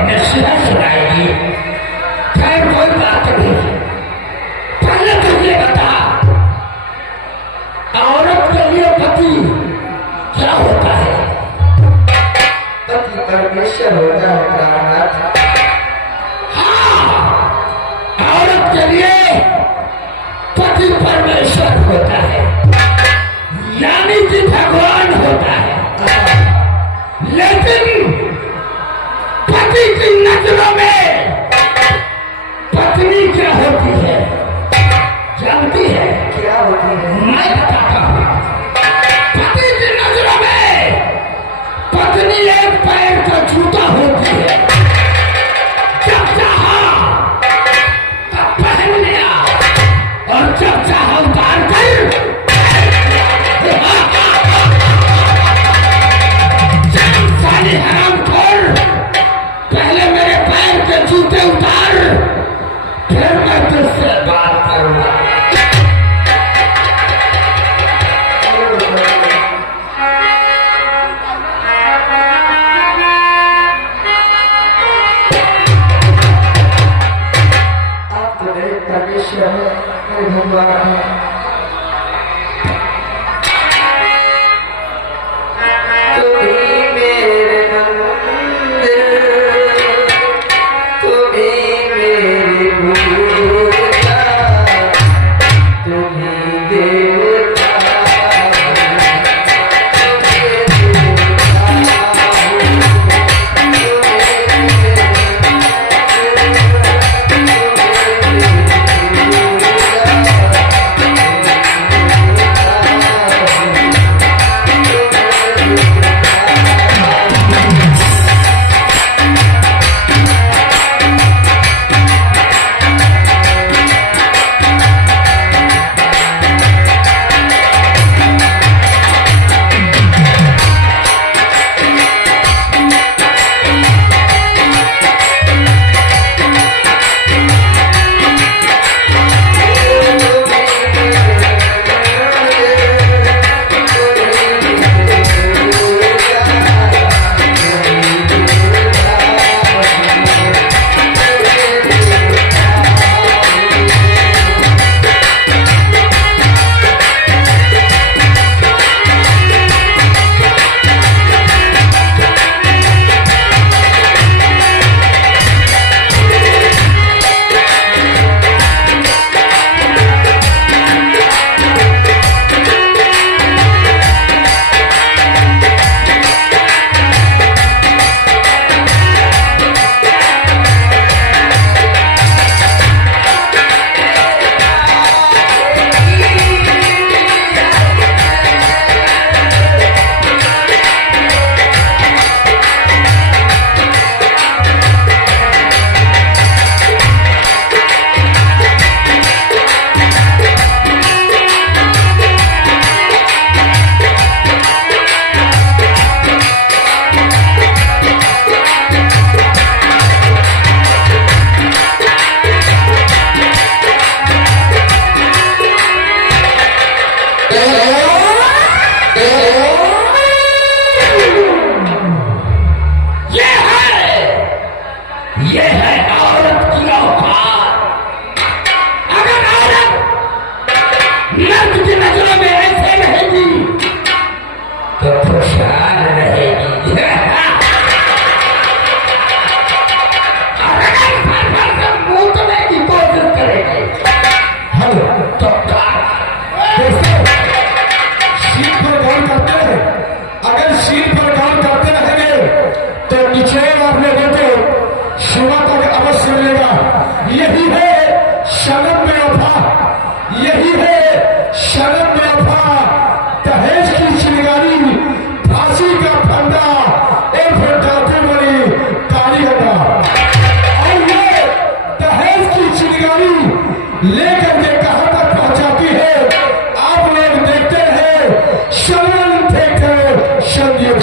नसीहत सुनाएगी। खैर कोई बात नहीं, पहले तो ये बता, औरत के लिए पति क्या होता है? पति परमेश्वर होता है प्राणनाथ। हाँ, औरत के लिए पति परमेश्वर होता है, यानी कि भगवान होता है। लेकिन पति की नजरों में पत्नी क्या होती है जानती है? क्या होती है? मैं बताता हूँ। पति की नजरों में पत्नी एक पैर का जूता होती है, जब चाहा तब पहन लिया और जब चाहा उतार कर साली हरामखोर, पहले मेरे पैर के जूते उतार, फिर मैं तुझसे बात करूंगा। आप तो मेरे परमेश्वर है, मेरे भगवान है। लेकर के कहां तक पहुंचाती है आप लोग देखते हैं। शरण देखकर संयोग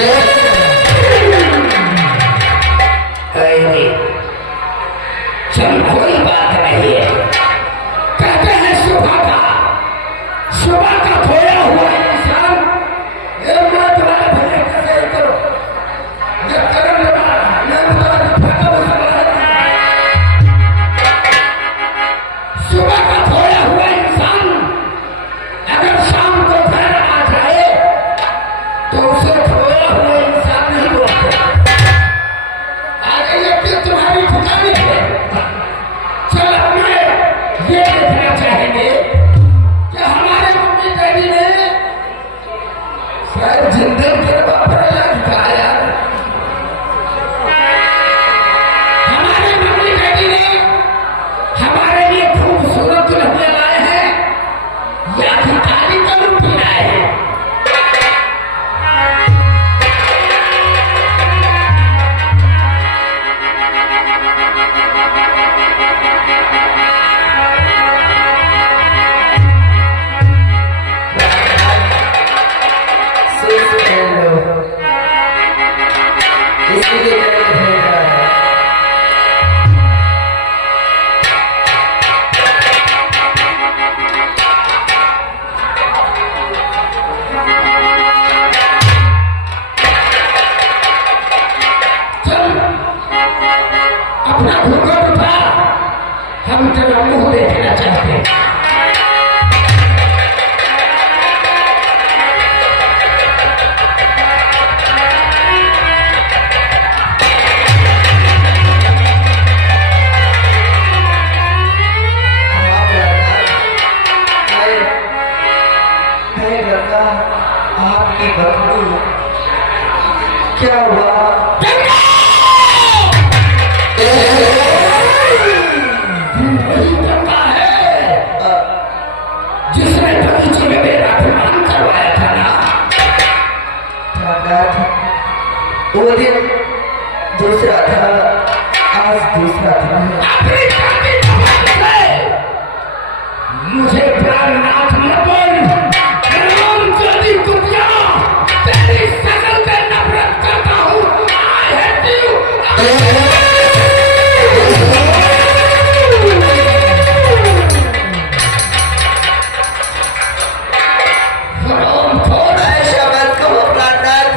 चल कोई बात नहीं है। कहते हैं सुबह का सुबह अपना घूंघट उठा, हम तेरा मुंह देखना चाहते हैं। आपकी बहू क्या हुआ? वही गंगा है जिसने बगीचे में मेरा अपमान करवाया था ना। वो दिन दूसरा था, आज दूसरा था। अपनी जाति से मुझे प्राणनाथ मत बोल। राम जाति कुतिया, तेरी शकल से नफरत करता हूँ। I hate you। ऐसा मत कहो प्राणनाथ।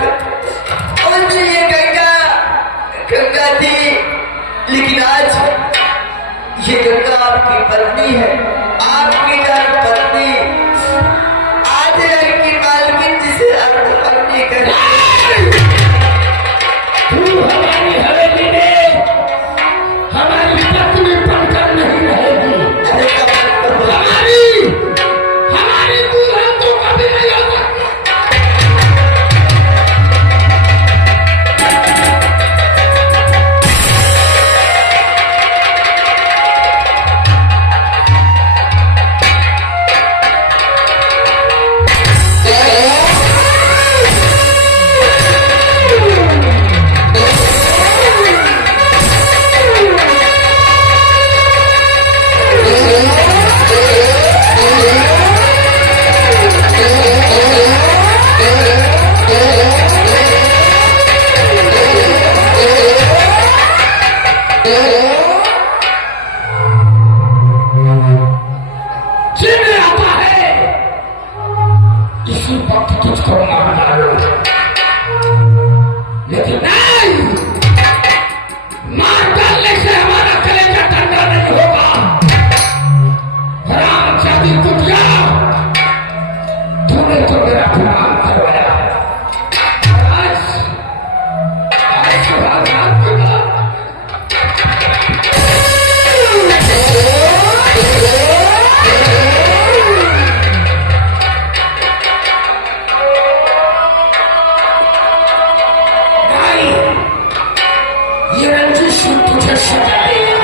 उस दिन ये गंगा थी, लेकिन आज ये गंगा आपकी पत्नी है। आपकी पत्नी आज है कि मालकिन जिसे अपनी कर तू हमारी हवेली में हमारी पत्नी बनकर नहीं रहेगी। हमारी दुल्हन तो कभी नहीं हो सकती। जिन्हें आता है इसी वक्त तुझको मार डालो, लेकिन नहीं, मार डालने से हमारा कलेजा ठंडा नहीं होगा। राम जाति कुतिया, तूने तो मेरा अपमान करवाया। आज सुहागरात की बात। ये रंजिश तुझे सजा देगा,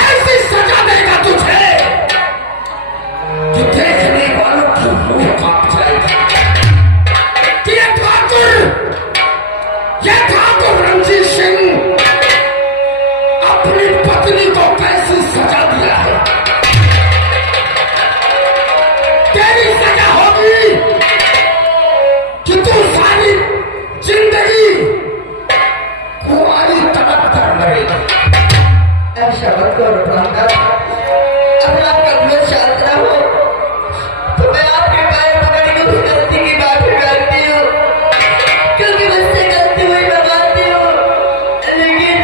ऐसी सजा देगा तुझे कि देखने वालों की रूह कांप जाएगी। ये ठाकुर रंजीत सिंह अपनी पत्नी को कैसी सजा दिया है। तेरी सजा होगी कि तू सारी जिंदगी कुंवारी तड़प कर मरेगी। ऐसा मत करो प्राणनाथ। अगर आपका दिल शांत ना हो तो मैं आपके पैर पकड़ के उस गलती की माफी मांगती हूँ, क्योंकि मुझसे गलती हुई मैं मानती हूँ। लेकिन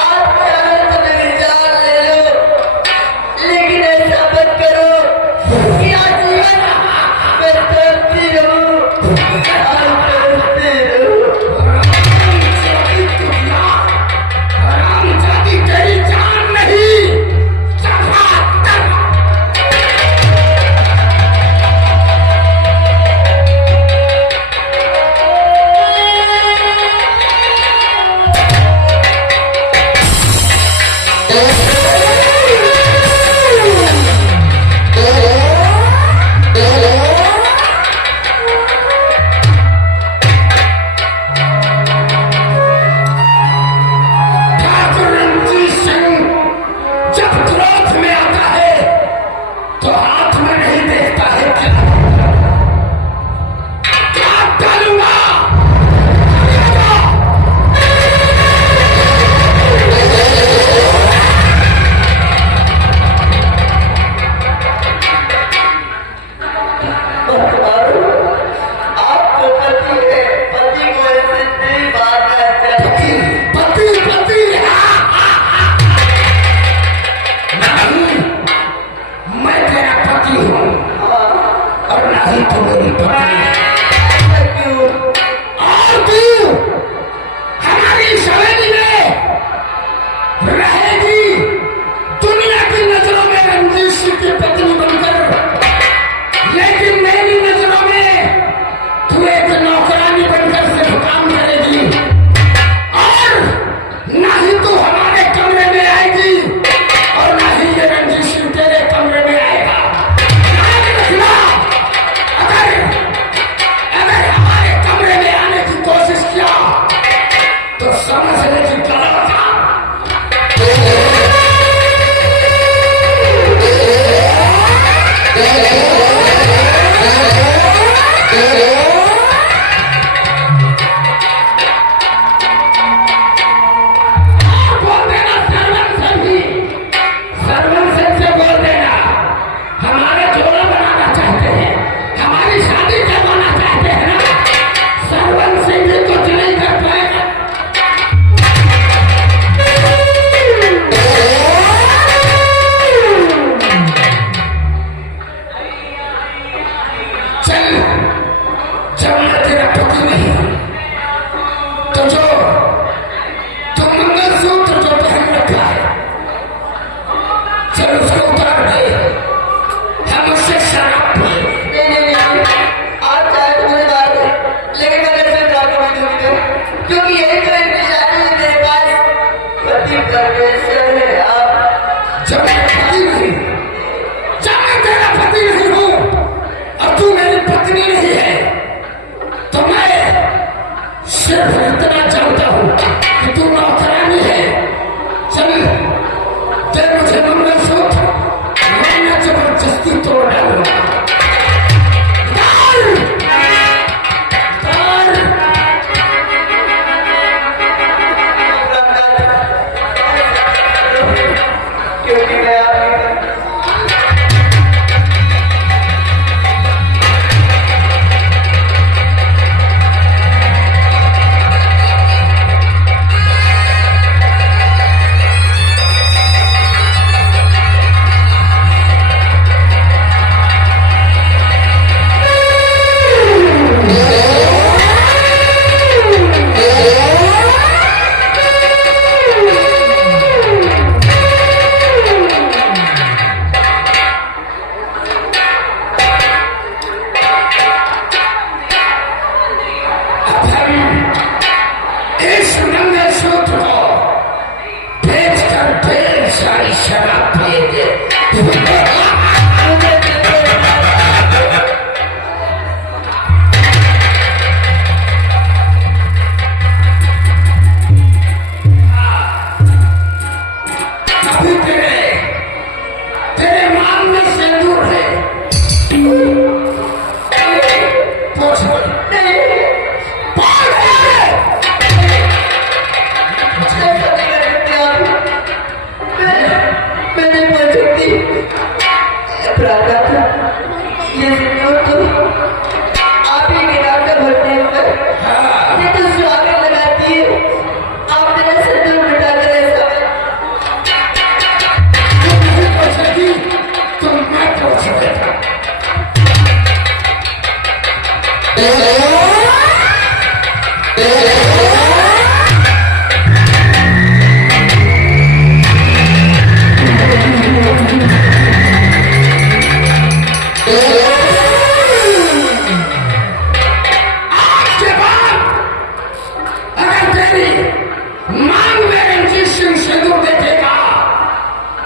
आप चाहे तो मेरी जान ले लो, लेकिन ऐसा मत करो कि आजीवन मैं तड़पती रहूं और तड़पती रहूं। राम जाति तेरी जान नहीं, क्योंकि यही तो एक निशानी है मेरे पास, पति परमेश्वर है आप। जब मैं पति नहीं, जब मैं तेरा पति नहीं हूं और तू मेरी पत्नी नहीं है, तो मैं सिर्फ इतना जानता हूं कि तू नौकरानी है। चल दे मुझे मंगलसूत्र, मैं जबरदस्ती तोड़ डालूंगा। क्योंकि मैं इस मंगलसूत्र को बेचकर ढेर सारी शराब पिएंगे। अभी तेरे मान में सिंदूर है। पूछ मैंने पहुंचती प्राता था, ये सिंदूर तो आप ही के नाम का भरते हैं, ये तो स्वागत लगाती है, आप मेरा सिंदूर मिटा कर ऐसा तुम मैं पूछ रहे था।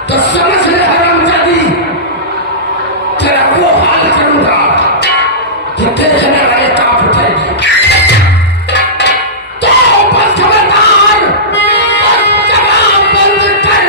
तो समझ ले हरामजादी, तेरा वो हाल करूंगा कि देखने वाले कांप उठेगी। तो बस खबरदार, बस जवाब बंद कर,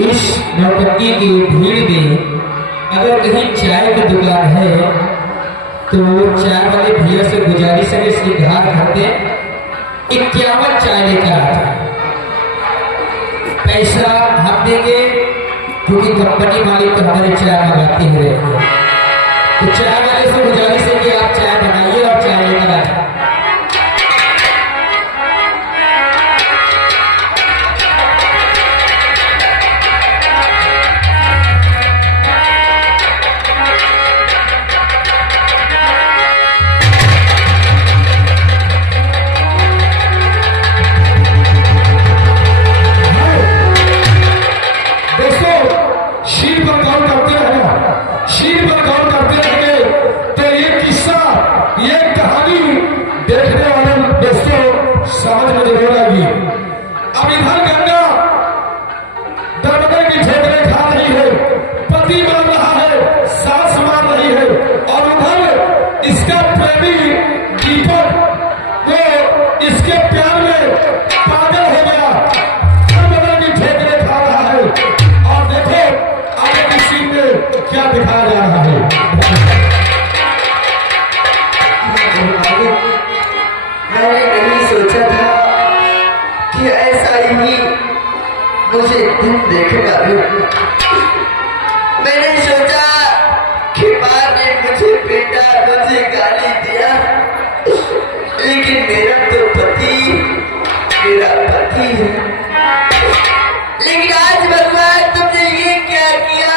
इस नौटंकी की भीड़ में अगर कहीं चाय की दुकान है तो चाय वाले भैया से गुजारिश है इसके घर खाते 51 चाय लेकर आता है। पैसा हम देंगे क्योंकि कंपनी मालिक तो हमारे चाय मंगाते ही रहते हैं। तो चाय वाले से गुजारिश है कि आप चाय बनाइए और चाय लेकर आए। दिखाया जा रहा है। मैंने नहीं सोचा था कि ऐसा ही मुझे दिन देखेगा। मैंने सोचा कि माँ ने मुझे बेटा मुझे गाली दिया, लेकिन मेरा पति है। लेकिन आज भगवान तुमने ये क्या किया,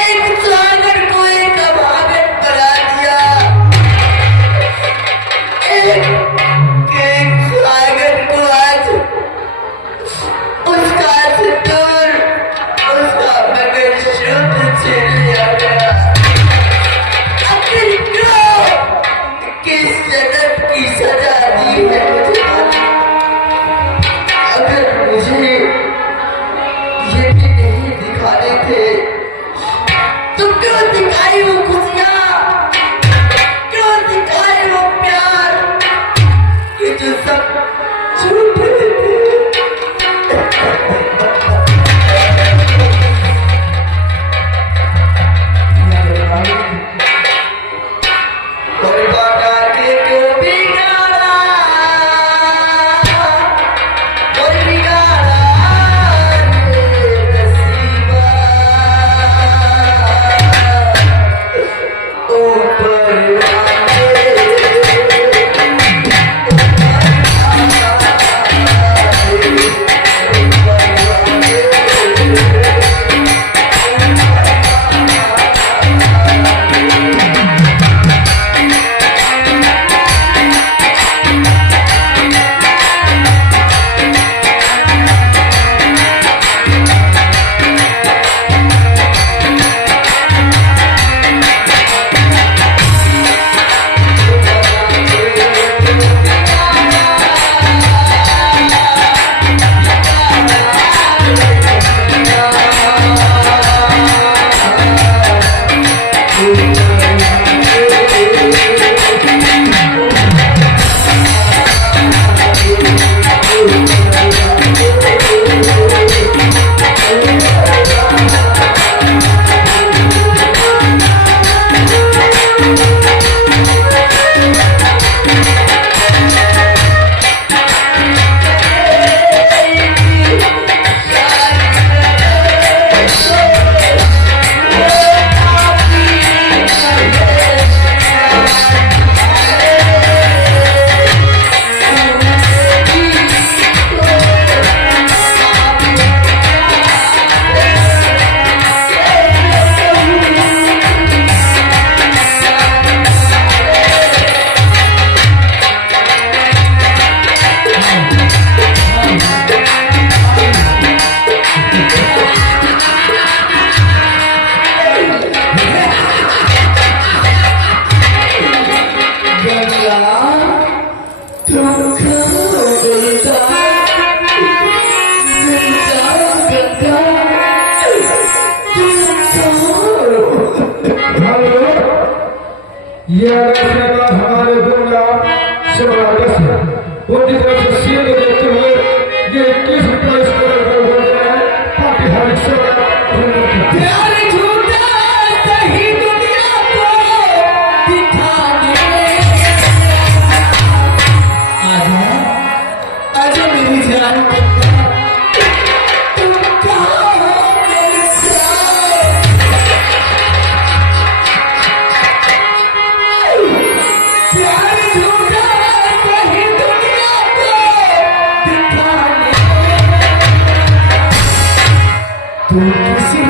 एक स्वागत को एक अभागन बना दिया। एक स्वागत को आज उसका सिंदूर, उसका मगर शुद्ध छीन लिया गया। आखिर क्यों, किस जन्म की सजा दी है मुझे मालूम। अगर मुझे ये भी नहीं दिखाने थे तो क्यों दिखाई वो खुशियाँ, क्यों दिखाए वो प्यार, ये जो सब झूठे थे। कोई बाटा के क्यों बिगाड़ा, कोई बिगाड़ा रे नसीबा। ऊपर ये आशीर्वाद हमारे दुनिया शिवराज है, उनकी तरफ से सीध देते हुए ये 21 रुपये इस तरह का हो गया है। पार्टी हर प्यार झूठा सही दुनिया को दिखाने। आजा मेरी जान, तुम कहाँ हो मेरे साथ। प्यार झूठा सही दुनिया को दिखाने। तुम किसी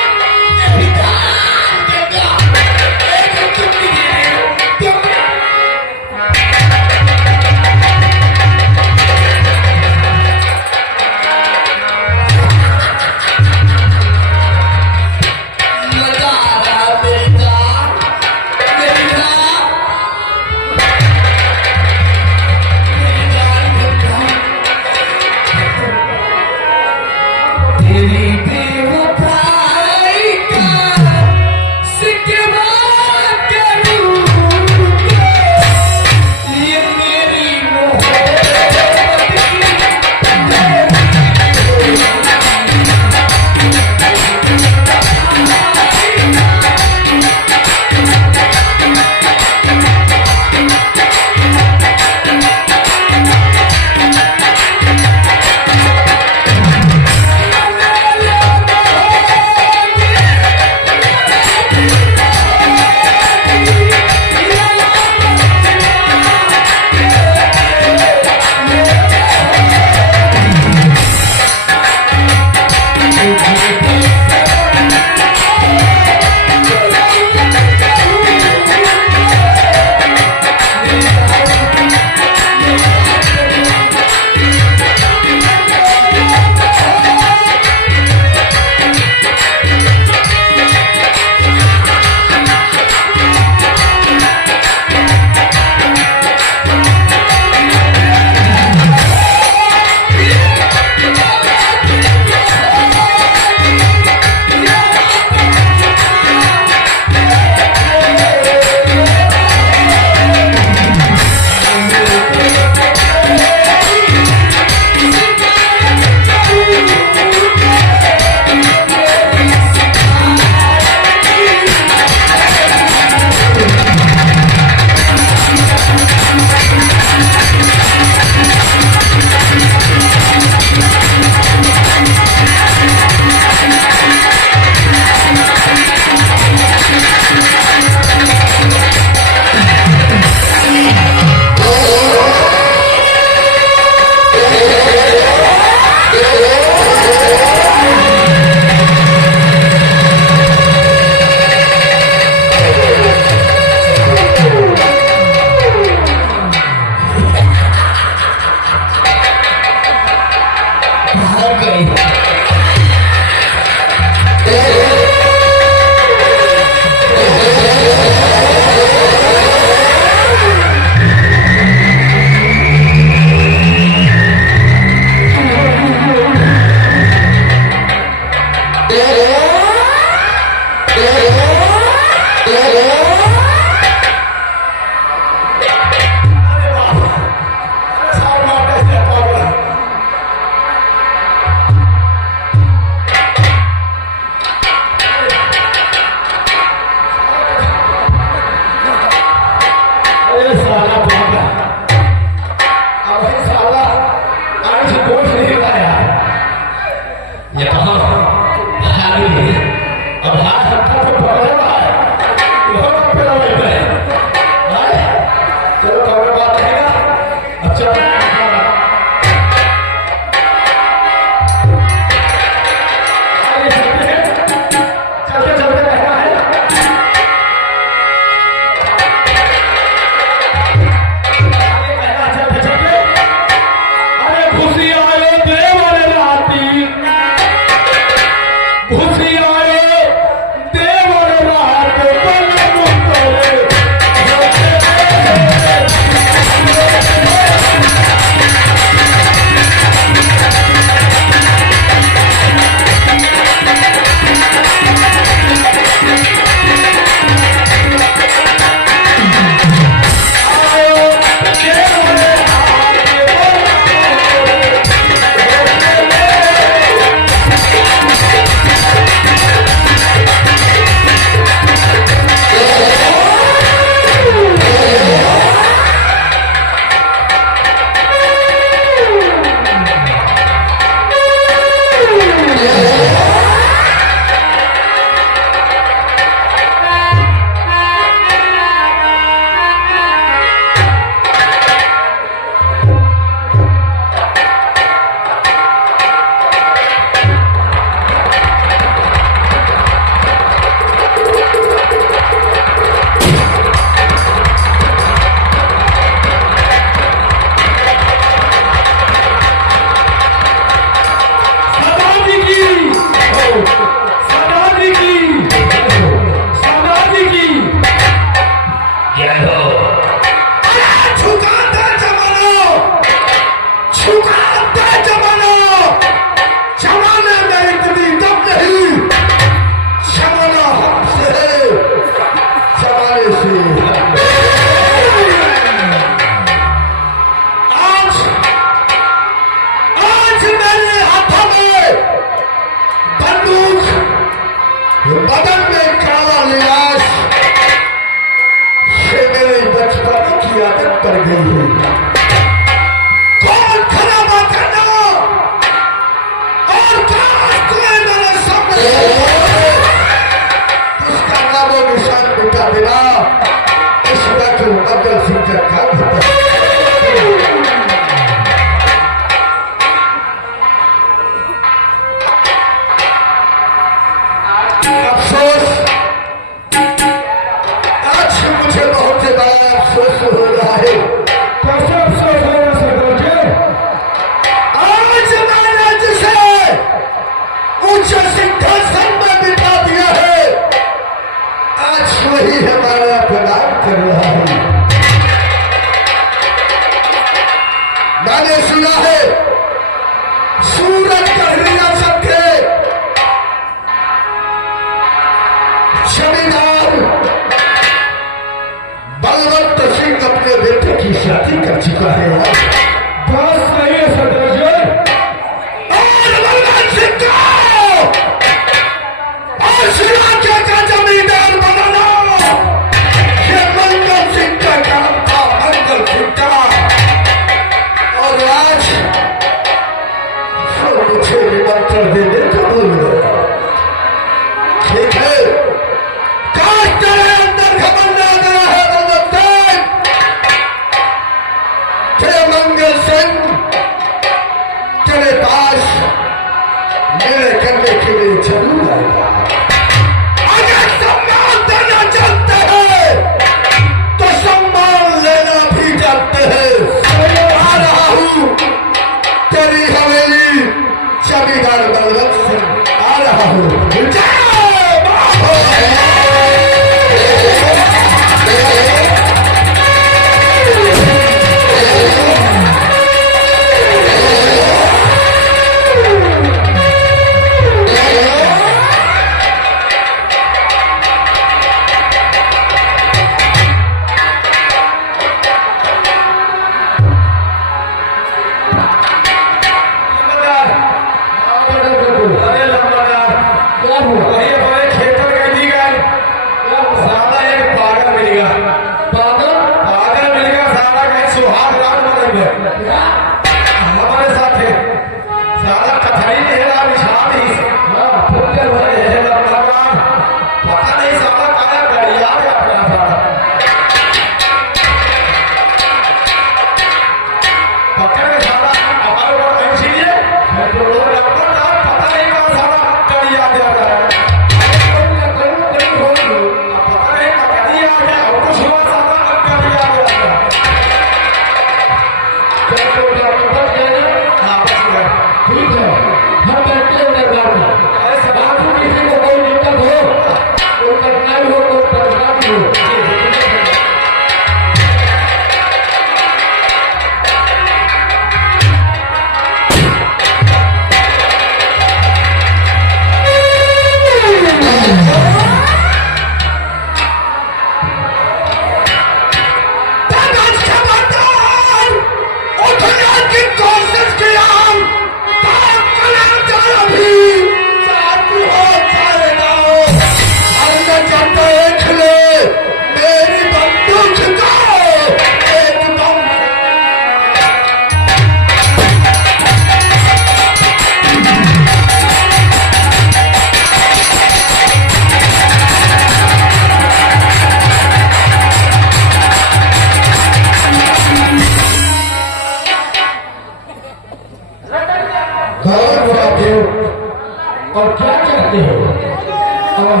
और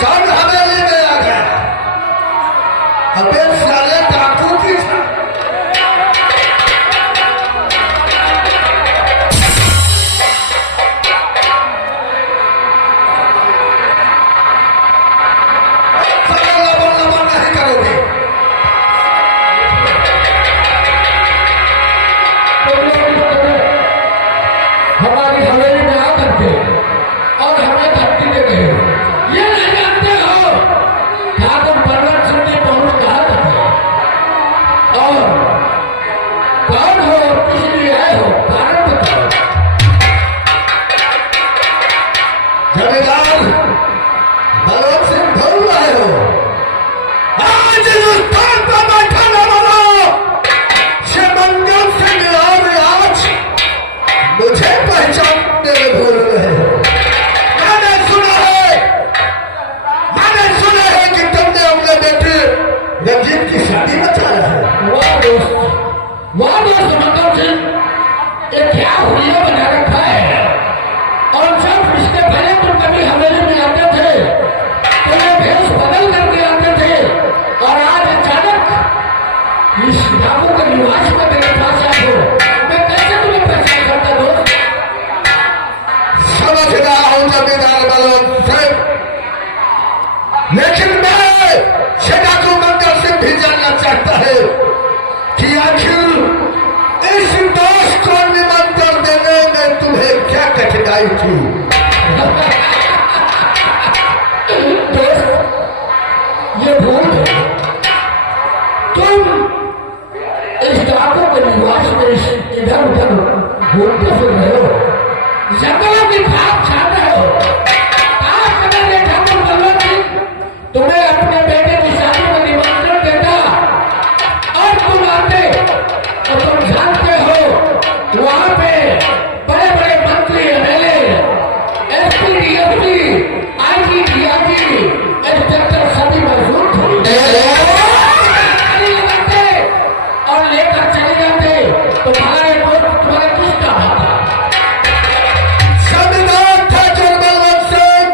कौन हवेली में आ गया? अबे साले डाकू की साले लबन लबन नहीं करोगे। हमारी हवेली में आ करके और हमें धमकी दे गए, ये नहीं जानते हो ठाकुर बलवंत सिंह जी पहुंच कहा तक है और कौन हो, किस लिए आए हो, कारण बताओ। जमींदार बलवंत सिंह बोल रहे हो? आज हिंदुस्तान का बैठाने वाला शिवमंगल सिंह और आज मुझे पहचानने में भूल रहे हो। मैंने सुना है कि तुमने अपने बेटे रंजीत की शादी बचाया है। वाह दोस्त मंगल सिंह, ये क्या हुलिया बना रखा है। और जब इसके पहले तुम कभी हवेली में आते थे तो ये भेष बदल करके आते थे और आज अचानक इस डाकू के निवास में मेरे पास आए हो। मैं कैसे तुम्हें पहचान करता दोस्त? समझ रहा हूं जमींदार बलवंत सिंह, लेकिन मैं डाकू मंगल सिंह भी जानना चाहता है कि आखिर इस दोस्त को निमंत्रण देने में तुम्हें क्या कठिनाई थी? दोस्त, ये भूल है, तुम इस डाकू के निवास में इधर उधर घूमते फिर रहे हो, जंगलों की खाप छाप रहे हो। आज मैंने देखा तुम बलवंत सिंह, तुम्हें अपने बेटे की शादी में निमंत्रण देता और तुम आते और तुम जानते हो वहां पे बड़े बड़े मंत्री MLA, SP, DSP, IG, DIG, inspector सभी मौजूद थे। और लेकर चले जाते तुम्हारे दोस्त तुम्हारे किस काम आता? जमींदार था बलवंत सिंह,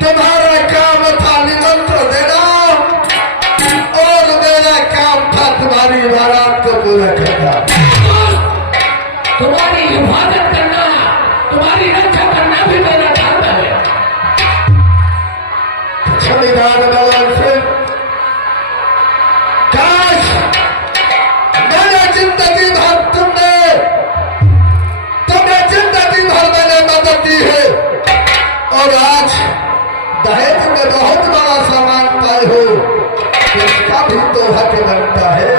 तुम्हारा काम था निमंत्रण देना और मेरा काम था तुम्हारी बारात को पूरा करना। तुम्हारी हिफाजत करना, तुम्हारी रक्षा करना भी मेरा काम है। जमींदार बलवंत सिंह, काश मैंने जिंदगी भर मैंने मदद दी है और आज दहेज में बहुत बड़ा सामान पाए हो, इसका भी तो हक बनता है।